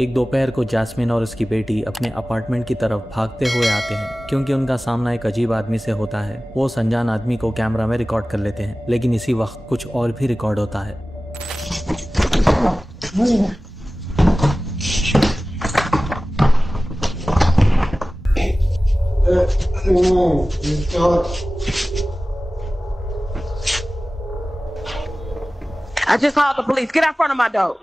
एक दोपहर को जैस्मिन और उसकी बेटी अपने अपार्टमेंट की तरफ भागते हुए आते हैं क्योंकि उनका सामना एक अजीब आदमी से होता है। वो उस अनजान आदमी को कैमरा में रिकॉर्ड कर लेते हैं, लेकिन इसी वक्त कुछ और भी रिकॉर्ड होता है। I just called the police. Get out front of my door.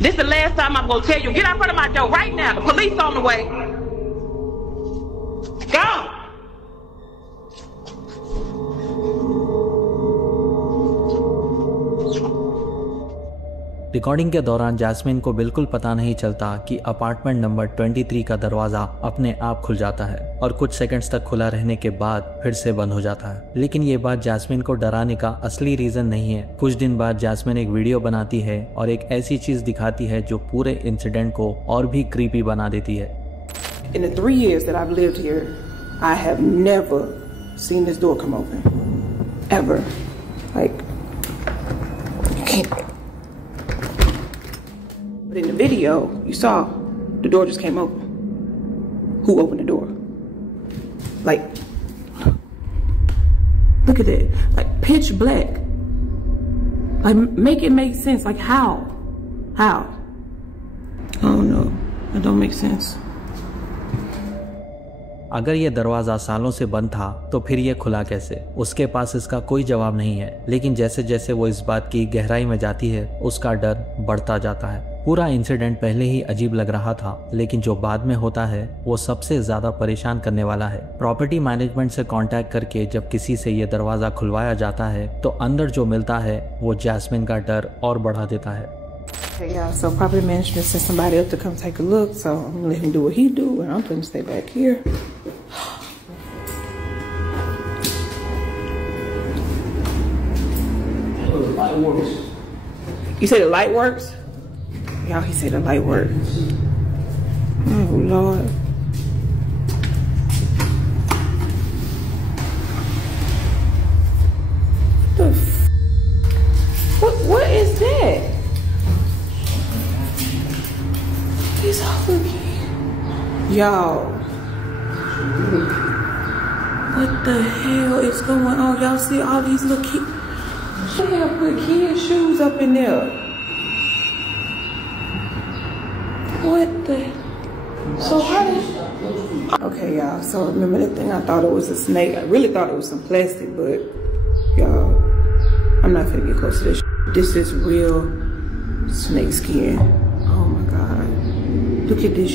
This is the last time I'm gonna tell you. Get out front of my door right now. The police on the way. Go. Recording के दौरान jasmine को बिल्कुल पता नहीं चलता कि apartment number 23 का दरवाजा अपने आप खुल जाता है और कुछ सेकंड्स तक खुला रहने के बाद फिर से बंद हो जाता है। लेकिन ये बात जैस्मिन को डराने का असली रीजन नहीं है। कुछ दिन बाद जैस्मिन एक वीडियो बनाती है और एक ऐसी चीज दिखाती है जो पूरे इंसिडेंट को और भी क्रीपी बना देती है। In the 3 years that I've lived here, I have never seen this door come open. Ever. Like, you can't. But in the video, you saw the door just came open. Who opened the door? Like, look at it. Like, pitch black. Like, make it make sense. Like, how? How? I don't know. It don't make sense. अगर ये दरवाज़ा सालों से बंद था तो फिर ये खुला कैसे? उसके पास इसका कोई जवाब नहीं है। लेकिन जैसे जैसे वो इस बात की गहराई में जाती है उसका डर बढ़ता जाता है। पूरा इंसिडेंट पहले ही अजीब लग रहा था, लेकिन जो बाद में होता है वो सबसे ज्यादा परेशान करने वाला है। प्रॉपर्टी मैनेजमेंट से कांटेक्ट करके जब किसी से ये दरवाजा खुलवाया जाता है तो अंदर जो मिलता है वो जैस्मिन का डर और बढ़ा देता है। Okay, yeah, so property management sent somebody up to come take a look, so I'm gonna let him do what he do, and I'm gonna stay back here. The light works. You say the light works? Y'all, he said the light works. Oh, Lord. What is that? He's over here. Y'all. What the hell is going on? Y'all see all these little kids? They have put kids' shoes up in there. What the? So how did? Okay, y'all. So remember that thing? I thought it was a snake. I really thought it was some plastic, but y'all, I'm not gonna get close to this. This is real snake skin. Oh my God. Look at this.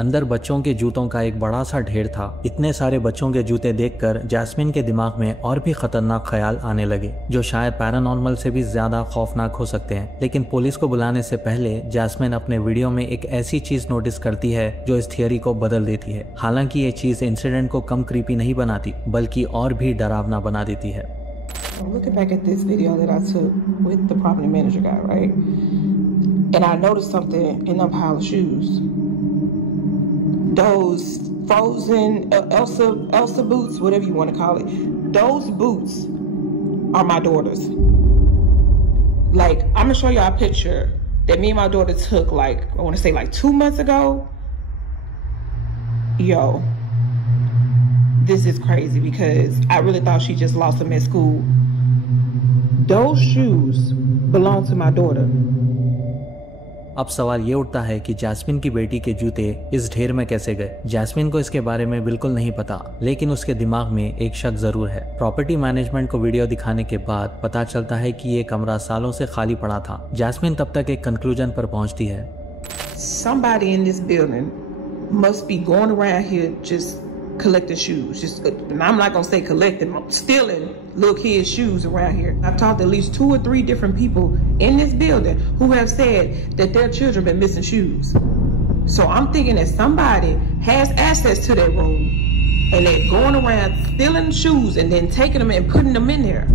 अंदर बच्चों के जूतों का एक बड़ा सा ढेर था। इतने सारे बच्चों के जूते देखकर जैस्मिन के दिमाग में और भी खतरनाक ख्याल आने लगे, जो शायद पैरानॉर्मल से भी ज्यादा खौफनाक हो सकते हैं। लेकिन पुलिस को बुलाने से पहले जैस्मिन अपने वीडियो में एक ऐसी चीज नोटिस करती है जो इस थियरी को बदल देती है। हालांकि ये चीज इंसिडेंट को कम क्रीपी नहीं बनाती, बल्कि और भी डरावना बना देती है। Looking back at this video that I took with the property manager guy, right? And I noticed something in that pile of shoes. Those frozen Elsa boots, whatever you want to call it, those boots are my daughter's. Like, I'm gonna show y'all a picture that me and my daughter took, like, I want to say like 2 months ago. Yo, this is crazy because I really thought she just lost them at school. Those shoes belong to my daughter. अब सवाल ये उठता है कि jasmine की बेटी के जूते इस ढेर में कैसे गए। जैस्मिन को इसके बारे में बिल्कुल नहीं पता, लेकिन उसके दिमाग में एक शक जरूर है। प्रॉपर्टी मैनेजमेंट को वीडियो दिखाने के बाद पता चलता है कि ये कमरा सालों से खाली पड़ा था। जैस्मिन तब तक एक कंक्लूजन पर पहुंचती है। Somebody in this building must be going around here just collecting shoes. Just, and I'm not gonna say collecting, stealing little kids' shoes around here. I've talked to at least 2 or 3 different people in this building who have said that their children been missing shoes. So I'm thinking that somebody has access to that room and they're going around stealing shoes and then taking them and putting them in there.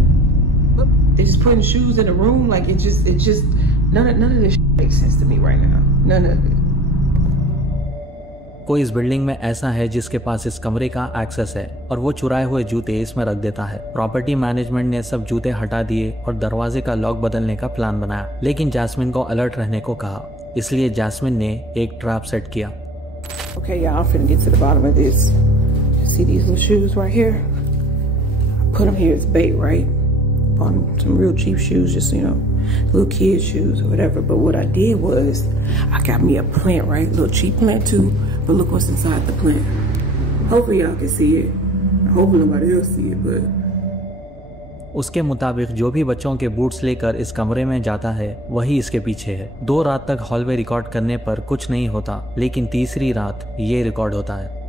They just putting shoes in the room. Like it just none of this makes sense to me right now. None of it. कोई इस building में ऐसा है जिसके पास इस कमरे का access है और वो चुराए हुए जूते इसमें रख देता है। प्रॉपर्टी मैनेजमेंट ने सब जूते हटा दिए और दरवाजे का लॉक बदलने का प्लान बनाया, लेकिन जैस्मिन को अलर्ट रहने को कहा। इसलिए जैस्मिन ने एक ट्रैप सेट किया। Okay, y'all, I'm finna get to the bottom of this. See these little shoes right here? I put them here as bait, right? On some real cheap shoes, just, you know, little kid shoes or whatever. But what I did was I got me a plant, right? Little cheap plant too. But look what's inside the plant. Hopefully y'all can see it. Hopefully nobody else see it, but उसके मुताबिक जो भी बच्चों के boots लेकर इस कमरे में जाता है वही इसके पीछे है। 2 रात तक हॉलवे रिकॉर्ड करने पर कुछ नहीं होता, लेकिन तीसरी रात ये रिकॉर्ड होता है।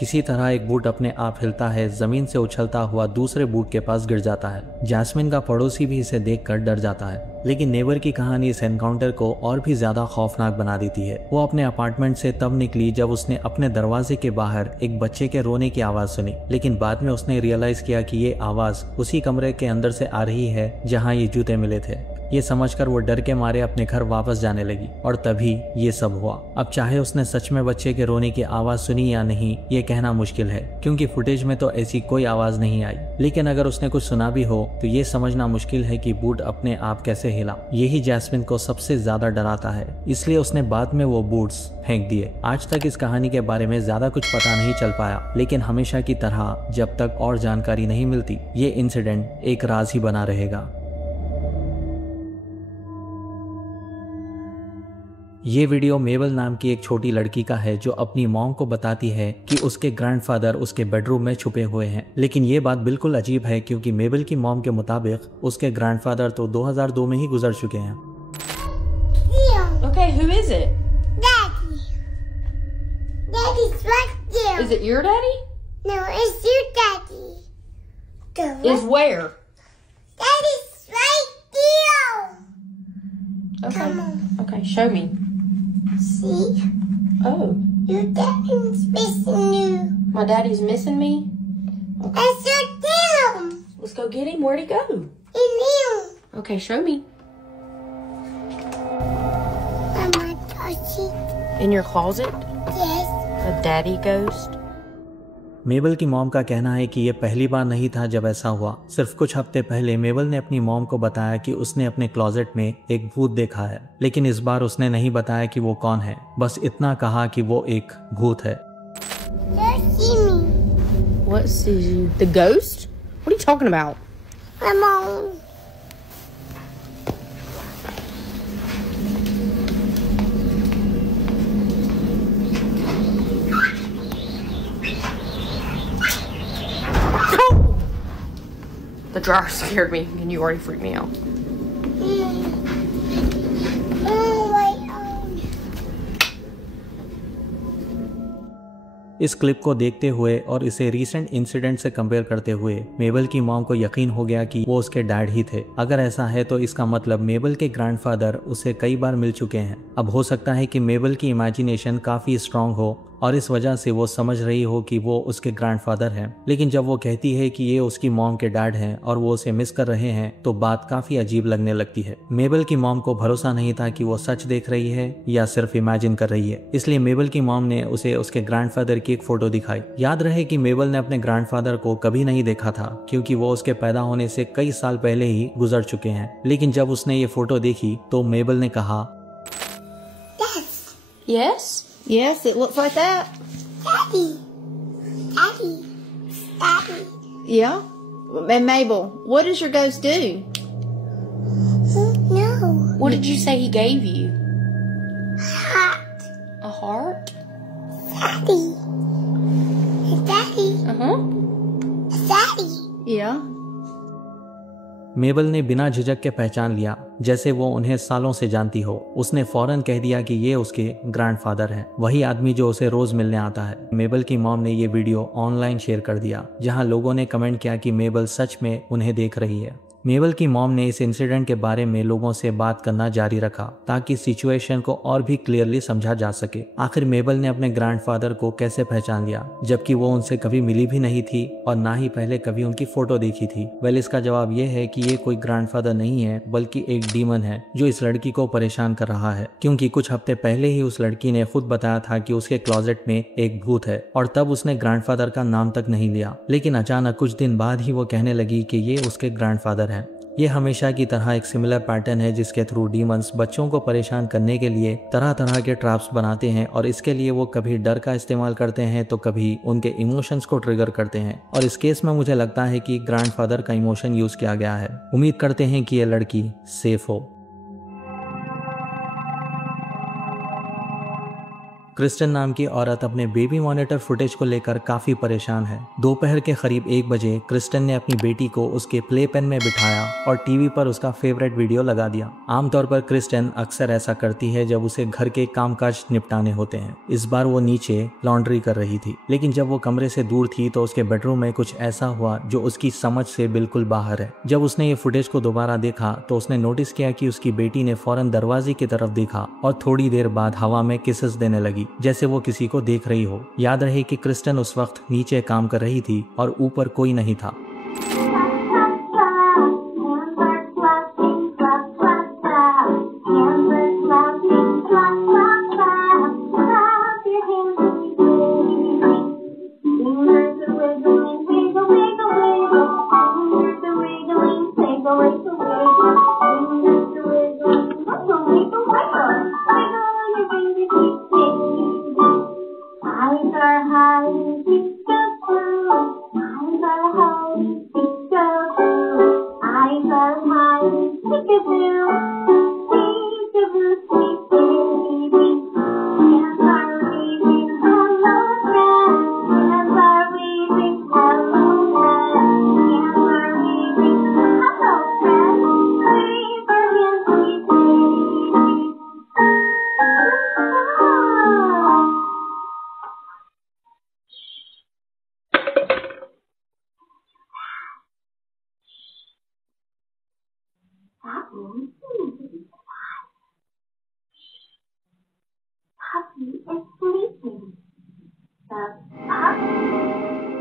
किसी तरह एक बूट अपने आप हिलता है, जमीन से उछलता हुआ दूसरे बूट के पास गिर जाता है। जैस्मिन का पड़ोसी भी इसे देखकर डर जाता है, लेकिन नेबर की कहानी इस एनकाउंटर को और भी ज्यादा खौफनाक बना देती है। वो अपने अपार्टमेंट से तब निकली जब उसने अपने दरवाजे के बाहर एक बच्चे के रोने की आवाज सुनी, लेकिन बाद में उसने रियलाइज किया कि ये आवाज उसी कमरे के अंदर से आ रही है जहाँ ये जूते मिले थे। ये समझकर वो डर के मारे अपने घर वापस जाने लगी और तभी ये सब हुआ। अब चाहे उसने सच में बच्चे के रोने की आवाज सुनी या नहीं ये कहना मुश्किल है, क्योंकि फुटेज में तो ऐसी कोई आवाज नहीं आई। लेकिन अगर उसने कुछ सुना भी हो तो ये समझना मुश्किल है कि बूट अपने आप कैसे हिला। यही जैस्मिन को सबसे ज्यादा डराता है, इसलिए उसने बाद में वो बूट्स फेंक दिए। आज तक इस कहानी के बारे में ज्यादा कुछ पता नहीं चल पाया, लेकिन हमेशा की तरह जब तक और जानकारी नहीं मिलती ये इंसिडेंट एक राज ही बना रहेगा। ये वीडियो मेबल नाम की एक छोटी लड़की का है जो अपनी मॉम को बताती है कि उसके ग्रैंडफादर उसके बेडरूम में छुपे हुए हैं। लेकिन ये बात बिल्कुल अजीब है, क्योंकि मेबल की मॉम के मुताबिक उसके ग्रैंडफादर तो 2002 में ही गुजर चुके हैं। Okay, who is it? Daddy. Daddy's right there. Is it your daddy? No, it's your daddy. Is where? Daddy's right there. Okay. Come on. Okay, show me. See? Oh, Your daddy's missing you. my daddy's missing me? That's your dad. Let's go get him. Where'd he go? In you. Okay, show me. Mama, touch it. In your closet? Yes. A daddy ghost? मेबल की mom का कहना है कि ये पहली बार नहीं था जब ऐसा हुआ। सिर्फ कुछ हफ्ते पहले मेबल ने अपनी मॉम को बताया कि उसने अपने क्लोजेट में एक भूत देखा है, लेकिन इस बार उसने नहीं बताया कि वो कौन है, बस इतना कहा कि वो एक भूत है। Just see me. What sees you? The ghost? What are you talking about? Come on. The dryer scared me, and you already freaked me out. Oh my God. इस क्लिप को देखते हुए और इसे रीसेंट इंसिडेंट से compare करते हुए मेबल की मॉम को यकीन हो गया कि वो उसके डैड ही थे। अगर ऐसा है तो इसका मतलब मेबल के ग्रैंडफादर उसे कई बार मिल चुके हैं। अब हो सकता है कि मेबल की इमेजिनेशन काफी स्ट्रांग हो और इस वजह से वो समझ रही हो कि वो उसके ग्रैंडफादर हैं। लेकिन जब वो कहती है कि ये उसकी मॉम के डैड हैं और वो उसे मिस कर रहे हैं तो बात काफी अजीब लगने लगती है। मेबल की मॉम को भरोसा नहीं था कि वो सच देख रही है या सिर्फ इमेजिन कर रही है, इसलिए मेबल की मॉम ने उसे उसके ग्रैंडफादर की एक फोटो दिखाई। याद रहे कि मेबल ने अपने ग्रैंडफादर को कभी नहीं देखा था क्योंकि वो उसके पैदा होने से कई साल पहले ही गुजर चुके हैं। लेकिन जब उसने ये फोटो देखी तो मेबल ने कहा, Yes? Yes, it looks like that. Daddy. Daddy. Daddy. Yeah. And Mabel, what does your ghost do? No. What did you say he gave you? Hot. A heart? Daddy. Daddy. Uh-huh. Daddy. Yeah. मेबल ने बिना झिझक के पहचान लिया, जैसे वो उन्हें सालों से जानती हो। उसने फौरन कह दिया कि ये उसके ग्रैंडफादर हैं, वही आदमी जो उसे रोज मिलने आता है। मेबल की मॉम ने ये वीडियो ऑनलाइन शेयर कर दिया, जहां लोगों ने कमेंट किया कि मेबल सच में उन्हें देख रही है। मेबल की मॉम ने इस इंसिडेंट के बारे में लोगों से बात करना जारी रखा ताकि सिचुएशन को और भी क्लियरली समझा जा सके। आखिर मेबल ने अपने ग्रैंडफादर को कैसे पहचान लिया जबकि वो उनसे कभी मिली भी नहीं थी और ना ही पहले कभी उनकी फोटो देखी थी। वेल, इसका जवाब ये है कि ये कोई ग्रैंडफादर नहीं है बल्कि एक डीमन है जो इस लड़की को परेशान कर रहा है, क्योंकि कुछ हफ्ते पहले ही उस लड़की ने खुद बताया था कि उसके क्लोजेट में एक भूत है और तब उसने ग्रैंडफादर का नाम तक नहीं लिया। लेकिन अचानक कुछ दिन बाद ही वो कहने लगी कि ये उसके ग्रैंडफादर हैं। ये हमेशा की तरह एक सिमिलर पैटर्न है जिसके थ्रू डीमंस बच्चों को परेशान करने के लिए तरह तरह के ट्रैप्स बनाते हैं और इसके लिए वो कभी डर का इस्तेमाल करते हैं तो कभी उनके इमोशंस को ट्रिगर करते हैं। और इस केस में मुझे लगता है कि ग्रैंडफादर का इमोशन यूज किया गया है। उम्मीद करते हैं कि ये लड़की सेफ हो। क्रिस्टन नाम की औरत अपने बेबी मॉनिटर फुटेज को लेकर काफी परेशान है। दोपहर के करीब 1 बजे क्रिस्टन ने अपनी बेटी को उसके प्ले पेन में बिठाया और टीवी पर उसका फेवरेट वीडियो लगा दिया। आमतौर पर क्रिस्टन अक्सर ऐसा करती है जब उसे घर के कामकाज निपटाने होते हैं। इस बार वो नीचे लॉन्ड्री कर रही थी, लेकिन जब वो कमरे से दूर थी तो उसके बेडरूम में कुछ ऐसा हुआ जो उसकी समझ से बिल्कुल बाहर है। जब उसने ये फुटेज को दोबारा देखा तो उसने नोटिस किया कि उसकी बेटी ने फौरन दरवाजे की तरफ देखा और थोड़ी देर बाद हवा में किसेस देने लगी जैसे वो किसी को देख रही हो। याद रहे कि क्रिस्टन उस वक्त नीचे काम कर रही थी और ऊपर कोई नहीं था।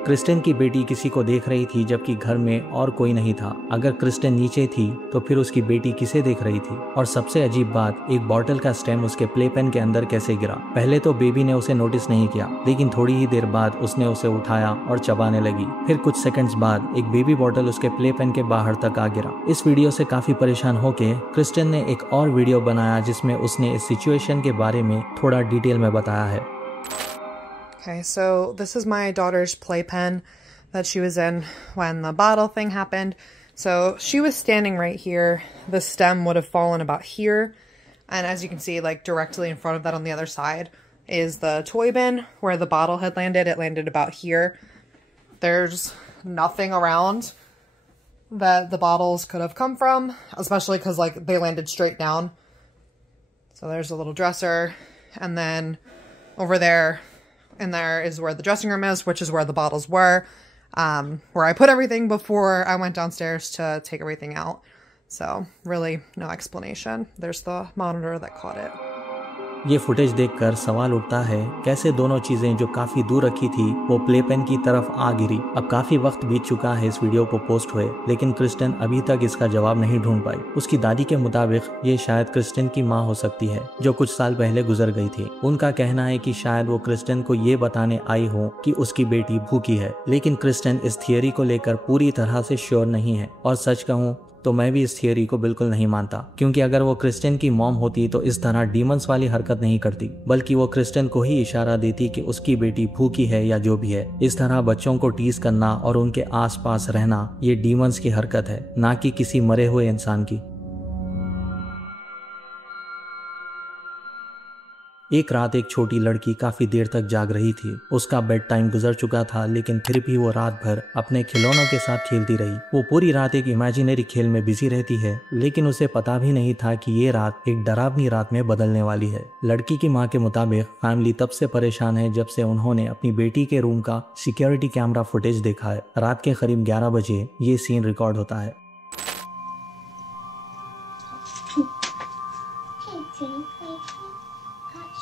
क्रिस्टन की बेटी किसी को देख रही थी जबकि घर में और कोई नहीं था। अगर क्रिस्टन नीचे थी तो फिर उसकी बेटी किसे देख रही थी? और सबसे अजीब बात, एक बॉटल का स्टेम उसके प्ले पेन के अंदर कैसे गिरा? पहले तो बेबी ने उसे नोटिस नहीं किया, लेकिन थोड़ी ही देर बाद उसने उसे उठाया और चबाने लगी। फिर कुछ सेकंड्स बाद एक बेबी बॉटल उसके प्ले पेन के बाहर तक आ गिरा। इस वीडियो से काफी परेशान होके क्रिस्टन ने एक और वीडियो बनाया जिसमें उसने इस सिचुएशन के बारे में थोड़ा डिटेल में बताया है। Okay, so this is my daughter's playpen that she was in when the bottle thing happened. So she was standing right here. The stem would have fallen about here. And as you can see, like directly in front of that on the other side is the toy bin where the bottle had landed. It landed about here. There's nothing around that the bottles could have come from, especially because like they landed straight down. So there's a little dresser. And then over there in there is where the dressing room is, which is where the bottles were, where I put everything before I went downstairs to take everything out. So really no explanation. There's the monitor that caught it. ये footage देखकर सवाल उठता है कैसे दोनों चीजें जो काफी दूर रखी थी वो प्लेपेन की तरफ आ गिरी। अब काफी वक्त बीत चुका है इस वीडियो को पोस्ट हुए, लेकिन क्रिस्टन अभी तक इसका जवाब नहीं ढूंढ पाई। उसकी दादी के मुताबिक ये शायद क्रिस्टन की माँ हो सकती है जो कुछ साल पहले गुजर गई थी। उनका कहना है कि शायद वो क्रिस्टन को ये बताने आई हो कि उसकी बेटी भूखी है, लेकिन क्रिस्टन इस थियोरी को लेकर पूरी तरह से श्योर नहीं है। और सच कहूँ तो मैं भी इस थियोरी को बिल्कुल नहीं मानता, क्योंकि अगर वो क्रिस्टन की मॉम होती तो इस तरह डीमंस वाली हरकत नहीं करती, बल्कि वो क्रिस्टन को ही इशारा देती कि उसकी बेटी भूखी है या जो भी है। इस तरह बच्चों को टीज करना और उनके आसपास रहना ये डीमंस की हरकत है, ना कि किसी मरे हुए इंसान की। एक रात एक छोटी लड़की काफी देर तक जाग रही थी। उसका बेड टाइम गुजर चुका था, लेकिन फिर भी वो रात भर अपने खिलौनों के साथ खेलती रही। वो पूरी रात एक इमेजिनरी खेल में बिजी रहती है, लेकिन उसे पता भी नहीं था कि ये रात एक डरावनी रात में बदलने वाली है। लड़की की माँ के मुताबिक फैमिली तब से परेशान है जब से उन्होंने अपनी बेटी के रूम का सिक्योरिटी कैमरा फुटेज देखा है। रात के करीब 11 बजे ये सीन रिकॉर्ड होता है।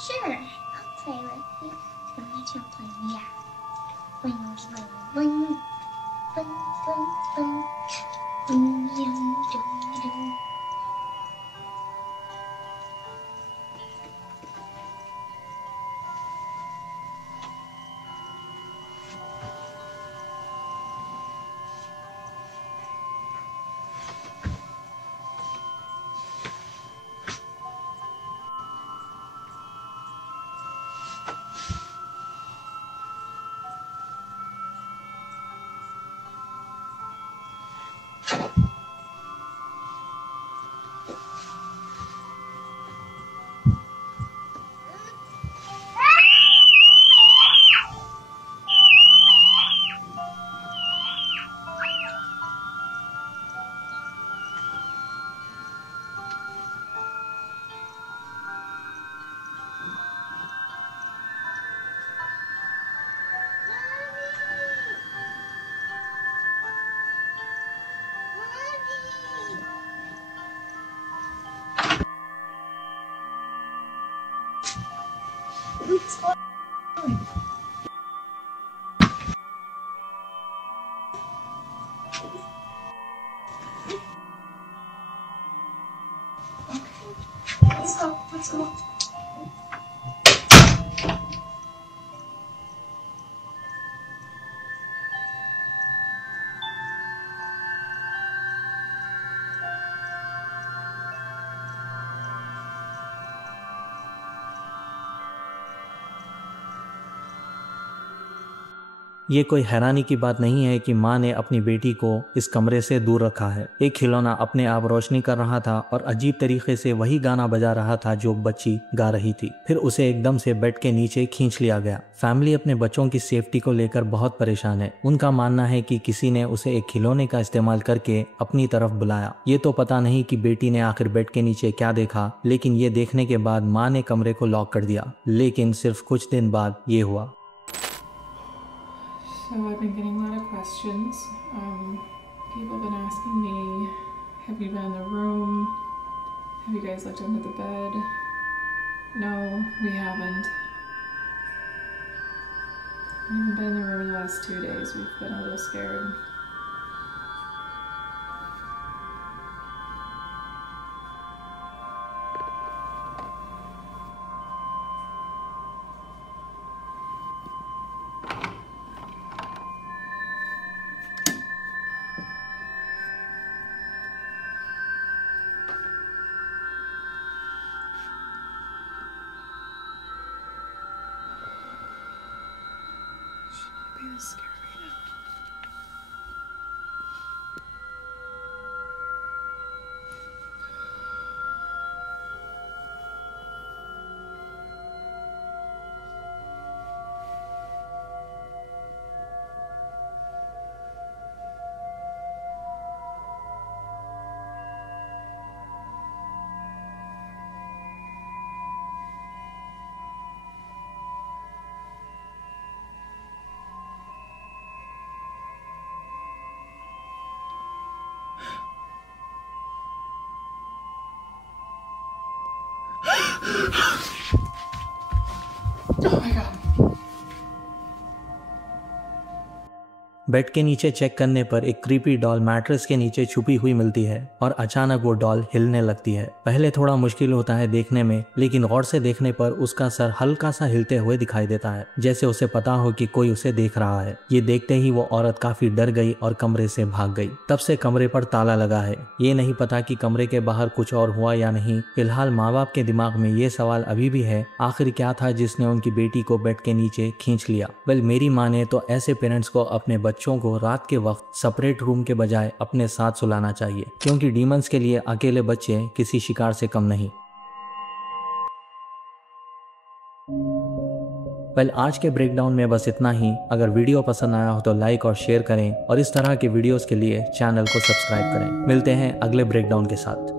Sure, I'll play with you. Gonna let you play me out. Bling, bling, bling, bling, bling, bling, bling, ding, ding, ding. Let's go. ये कोई हैरानी की बात नहीं है कि माँ ने अपनी बेटी को इस कमरे से दूर रखा है। एक खिलौना अपने आप रोशनी कर रहा था और अजीब तरीके से वही गाना बजा रहा था जो बच्ची गा रही थी। फिर उसे एकदम से बेड के नीचे खींच लिया गया। फैमिली अपने बच्चों की सेफ्टी को लेकर बहुत परेशान है। उनका मानना है कि किसी ने उसे एक खिलौने का इस्तेमाल करके अपनी तरफ बुलाया। ये तो पता नहीं कि बेटी ने आखिर बेड के नीचे क्या देखा, लेकिन ये देखने के बाद माँ ने कमरे को लॉक कर दिया। लेकिन सिर्फ कुछ दिन बाद ये हुआ। So I've been getting a lot of questions. People have been asking me, have you been in the room? Have you guys looked under the bed? No, we haven't. We haven't been in the room in the last 2 days. We've been a little scared. Being scared right now. Oh my god. Bed के नीचे check करने पर एक creepy doll mattress के नीचे छुपी हुई मिलती है और अचानक वो डॉल हिलने लगती है। पहले थोड़ा मुश्किल होता है देखने में, लेकिन गौर से देखने पर उसका सर हल्का सा हिलते हुए दिखाई देता है, जैसे उसे पता हो कि कोई उसे देख रहा है। ये देखते ही वो औरत काफी डर गई और कमरे से भाग गई। तब से कमरे पर ताला लगा है। ये नहीं पता कि कमरे के बाहर कुछ और हुआ या नहीं। फिलहाल माँ बाप के दिमाग में ये सवाल अभी भी है, आखिर क्या था जिसने उनकी बेटी को बेड के नीचे खींच लिया। वेल, मेरी माने तो ऐसे पेरेंट्स को अपने बच्चों को रात के वक्त सेपरेट रूम के बजाय अपने साथ सुलाना चाहिए, क्योंकि डीमंस के लिए अकेले बच्चे किसी शिकार से कम नहीं। वेल, आज के ब्रेकडाउन में बस इतना ही। अगर वीडियो पसंद आया हो तो लाइक और शेयर करें और इस तरह के वीडियोस के लिए चैनल को सब्सक्राइब करें। मिलते हैं अगले ब्रेकडाउन के साथ।